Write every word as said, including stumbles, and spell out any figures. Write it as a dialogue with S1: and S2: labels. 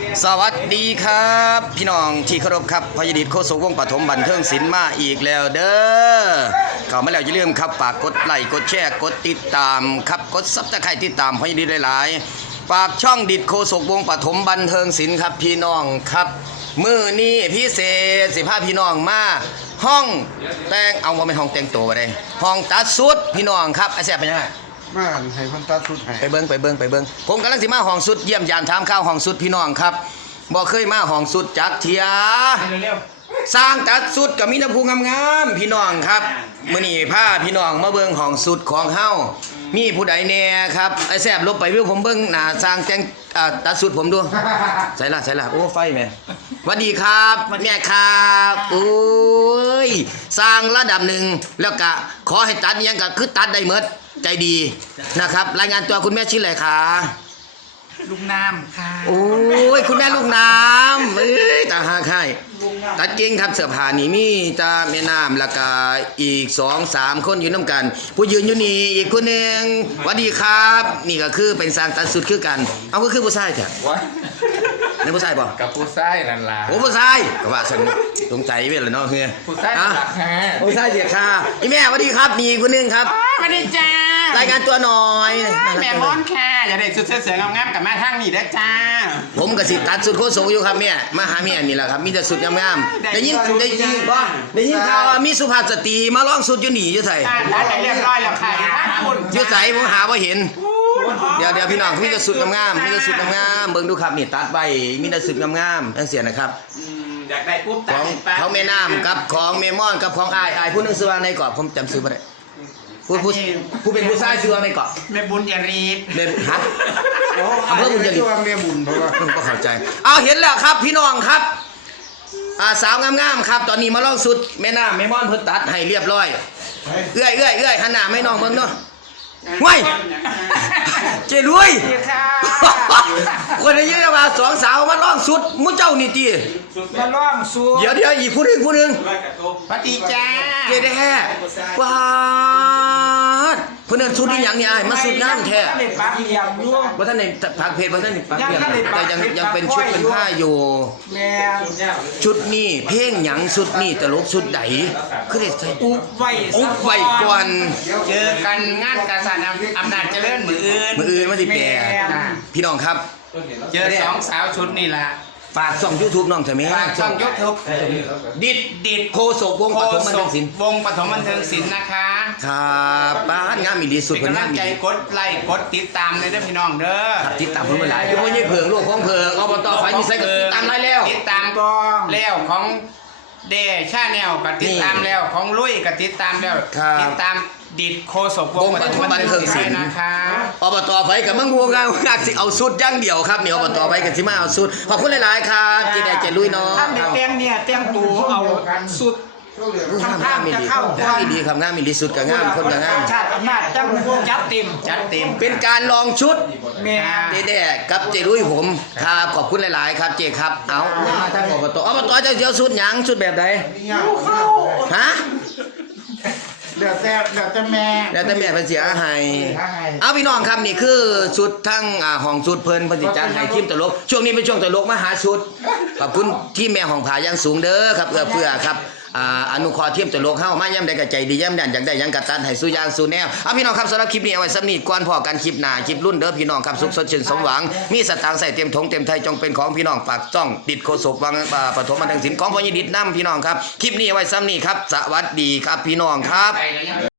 S1: สวัสดีครับพี่น้องที่เคารพครับพยดิตโคศกวงศ์ปฐมบันเทิงศิลป์มาอีกแล้วเด้อเข้ามาแล้วอย่าลืมครับฝากกดไลค์กดแชร์กดติดตามครับกดซับสไครต์ติดตามพยดิตหลายๆฝากช่องดิตโคศกวงศ์ปฐมบันเทิงศิลป์ครับพี่น้องครับมื้อนี้พิเศษสิพาพี่น้องมาห้องแต่งเอาบ่เป็นห้องแต่งตัวบ่ได้ห้องตัดสุดพี่น้องครับไอ้แซ่บเป็นยังไง
S2: มาให้พันตาสุดให้
S1: ไปเบิ้งไปเบิ้งไปเบิ้งผมกำลังสิมาห้องสุดเยี่ยมยามถามข้าวห้องสุดพี่น้องครับบ่เคยมาห้องสุดจักเทียสร้างตัดสุดกับมีน้ำพุงงามๆพี่น้องครับมื้อนี้พาพี่น้องมาเบิ้งห้องสุดของเฮามีผู้ใดแน่ครับไอ้แซ่บลบไปวิวผมเบิ้งหน้าสร้างแต่งตัดสุดผมดูใส่ละใส่ละโอ้ไฟแม่สวัสดีครับแม่ครับโอ้ยสร้างระดับหนึ่งแล้วก็ขอให้ตัดยังก็คือตัดได้หมดใจดีนะครับรายงานตัวคุณแม่ชื่ออะไรคะ
S3: ลูกน้ำค่ะ
S1: โอ้ยคุณแม่ลูกน้ำเอ้ยตาหาค่ายตัดเก่งครับเสื้อผ้านี่มีตาแม่น้ำแล้วก็อีกสองสามคนอยู่น้ำกันผู้ยืนอยู่นี่อีกคนหนึ่งสวัสดีครับนี่ก็คือเป็นสร้างตัดสุดคือกันเอาก็คือผู้ชายเถอะนี่ผู้ชายป่ะ
S3: กับผู้ชายนั่นล่ะ
S1: โอ้ผู้ชายก็ว่าฉันสงใจเว้ยเลยเนาะเฮีย
S3: ผู้ชายนั่นล่ะค่ะ
S1: ผู้ชายเสียค่ะอีแม่สวัสดีครับนี่คนหนึ่งครับ
S3: สวัสดีจ้าร
S1: ายงานตัวหน่อย
S3: แม่ม้อนค่ะอย่าได้สุดเสืองามๆกับแม่ทางนี่ได้จ้า
S1: ผมกับสิตัดสุดโคโซอยู่ครับแม่มาหาแม่นี่แหละครับมีแต่สุดงามๆได้ยินได้ยินว่าได้ยินข่าวว่ามีสุภาพสตรีมาร้องสุดอยู่หนีอยู่ใส่
S3: ตัดไปเรียบร้อยแล้วค่ะ
S1: อยู่ใส่ผมหาว่าเห็นเดี๋ยวเดี๋ยวพี่น้องมีแต่สุดงามๆมีแต่สุดงามๆเบิ่งดูครับนี่ตัดไปมีแต่สุดงามๆทั้งเสียนะครับ
S3: อยากได้ปุ๊บ
S1: ของเขาแม่น้ำกับของเมมอนกับของอายอายผู้นึงซื้อในเกาะผมจำซื้อมาได้ผู้ผู้ผู้เป็นผู้ชายซื้อในเกาะ
S3: แม่บุญยารี
S1: แม่ฮะอำเภอบุญยารี
S2: แม่บุญเพราะว่า
S1: ผมก็เข้าใจเอาเห็นแล้วครับพี่น้องครับอ่าสาวงามๆครับตอนนี้มาลองสุดแม่น้ำเมมอนเพิ่นตัดให้เรียบร้อยเอื้อยเอื้อยเอื้อยหันหน้าไม่น้องเบิ่งเนาะว้ายเจรุยคนนี้ยืนมาสองสาวมาล่องสุดมุ้งเจ้านี่ตี
S3: มาล่องสุด
S1: เดี๋ยวเดี๋ยวอีกผู้หนึ่งผู้หนึ่ง
S3: ปฏิจ้า
S1: เจได้แฮ่ว้าเพื่อนสุดนี่อย่างนี้ไอ้มาสุดงามแท้ว่าท่านในผักเพจว่าท่านในผักเพจแต่ยังยังเป็นชุดเป็นผ้าอยู่ชุดนี้เพ่งหยังสุดนี่ตลกสุดใดคือเด็ด
S3: อุบไว้
S1: อุบไว้ก่อน
S3: เจอกันงานกษัตริย์อำนาจเจริญมืออื่น
S1: มืออื่นมาติแปรพี่น้องครับ
S3: เจอสองสาวชุดนี่ละ
S1: ฝากช่องยูทูบน้องใช่ไหม
S3: ฝากช่องยูทูบดิดดิด
S1: โคศกวงปฐมบันเทิงศิลป์
S3: วงปฐมบันเทิงศิลป์นะคะ
S1: ครับบ้านงานมีดีสุด
S3: เป็นกำลังใจกดไลค์กดติดตามเลยนะพี่น้องเด้อ
S1: ครับติดตามเพิ่มหลายยังไม่ได้เผิงลูกของเผิงอบตไฟมีไซกับติดตามไล่แล้ว
S3: ติดตามก็แล้วของเดชาแนลก็ติดตามแล้วของลุยก็ติดตามแล้วติดตามดิดโคศกวงปฐมบันเทิงศิลป์นะคะ
S1: อบตไฟกับมังวัวงานงานสิเอาสุดย่างเดียวครับนี่อบตไฟกับสิมาเอาสุดขอบคุณหลายๆครับจีได้เจลุยน้อง
S3: ท่านเตียงเนี่ยเตียงตูเอาสุด
S1: งามงามมีดีงามมีดีครับงามมีดีสุดกับงามคนกับงาม
S3: ชาติอำนาจจังจัดเต็มจัดเต็ม
S1: เป็นการลองชุดเจ๊แดกกับเจลุยผมครับขอบคุณหลายๆครับเจ๊ครับเอามาทางอบตอบตจะเสียวสุดหยังสุดแบบใดฮะ
S3: เดี๋ยวแต่เดี๋ยวแต่แม่
S1: เดี๋ยวแต่แม่เพิ่นสิเอาให้เอาพี่น้องครับนี่คือชุดทั้งอ่าห้องชุดเพิ่นเพิ่นสิจัดให้ทีมตลกช่วงนี้เป็นช่วงตลกมาหาชุดขอบคุณที่แม่ห้องผายังสูงเด้อครับเอื้อเฟื้อครับอ่าอนุเคราะห์ทีมตลกเฮามาย่ำใดก็ใจดีย่ำดันอยากได้หยังก็ตัดให้สู้ยางสู้แนวเอาพี่น้องครับสำหรับคลิปนี้เอาไว้ซ้ำนี้ก่อนพอกันคลิปหน้าคลิปรุ่นเด้อพี่น้องครับสุขสดชื่นสมหวังมีสตางค์ใส่เต็มถงเต็มไทยจงเป็นของพี่น้องฝากจ้องติดโคศกวังปฐมบันเทิงศิลป์ของพ่อยิดิตนำพี่น้องครับคลิปนี้เอาไว้ซ้ำนี้ครับสวัสดีครับพี่น้องครับ